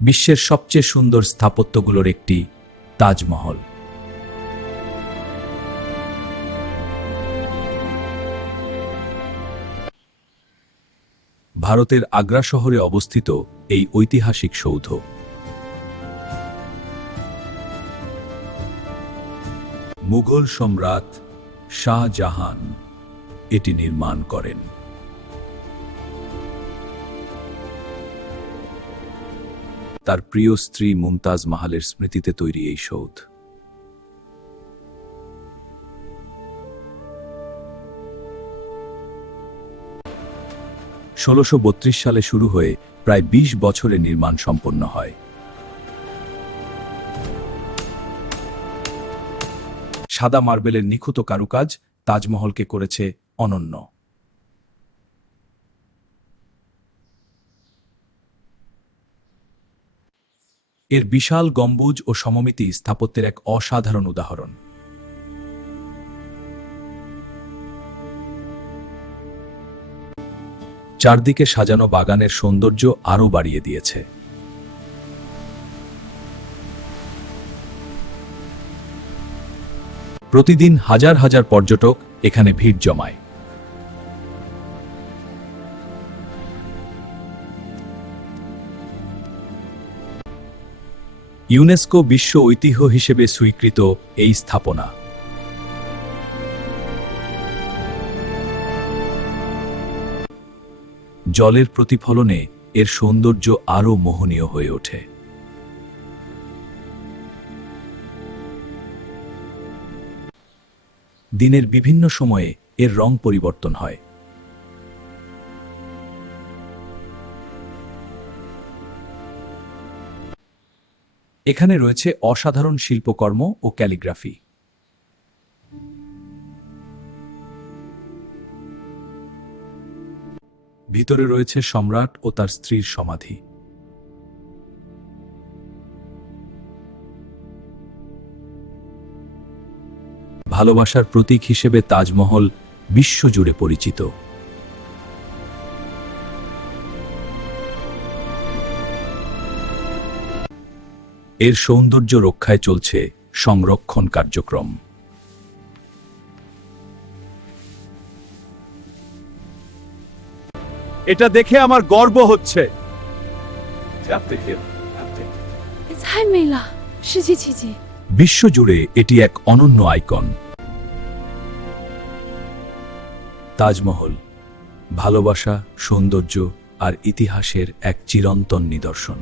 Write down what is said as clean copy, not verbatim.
বিশ্বের সবচেয়ে সুন্দর স্থাপত্যগুলোর একটি তাজমহল। ভারতের আগ্রা শহরে অবস্থিত এই ঐতিহাসিক সৌধ মুঘল সম্রাট শাহজাহান এটি নির্মাণ করেন। তার প্রিয় স্ত্রী মুমতাজ মাহালের স্মৃতিতে তৈরি এই সৌধ। ষোলোশো সালে শুরু হয়ে প্রায় ২০ বছরে নির্মাণ সম্পন্ন হয়। সাদা মার্বেলের নিখুঁত কারুকাজ তাজমহলকে করেছে অনন্য। এর বিশাল গম্বুজ ও সমমিতি স্থাপত্যের এক অসাধারণ উদাহরণ। চারদিকে সাজানো বাগানের সৌন্দর্য আরও বাড়িয়ে দিয়েছে। প্রতিদিন হাজার হাজার পর্যটক এখানে ভিড় জমায়। ইউনেস্কো বিশ্ব ঐতিহ্য হিসেবে স্বীকৃত এই স্থাপনা জলের প্রতিফলনে এর সৌন্দর্য আরও মোহনীয় হয়ে ওঠে। দিনের বিভিন্ন সময়ে এর রং পরিবর্তন হয়। এখানে রয়েছে অসাধারণ শিল্পকর্ম ও ক্যালিগ্রাফি। ভিতরে রয়েছে সম্রাট ও তার স্ত্রীর সমাধি। ভালোবাসার প্রতীক হিসেবে তাজমহল বিশ্বজুড়ে পরিচিত। এর সৌন্দর্য রক্ষায় চলছে সংরক্ষণ কার্যক্রম। এটা দেখে আমার গর্ব হচ্ছে। 太美了，世界奇迹。 বিশ্বজুড়ে এটি এক অনন্য আইকন। তাজমহল ভালোবাসা, সৌন্দর্য আর ইতিহাসের এক চিরন্তন নিদর্শন।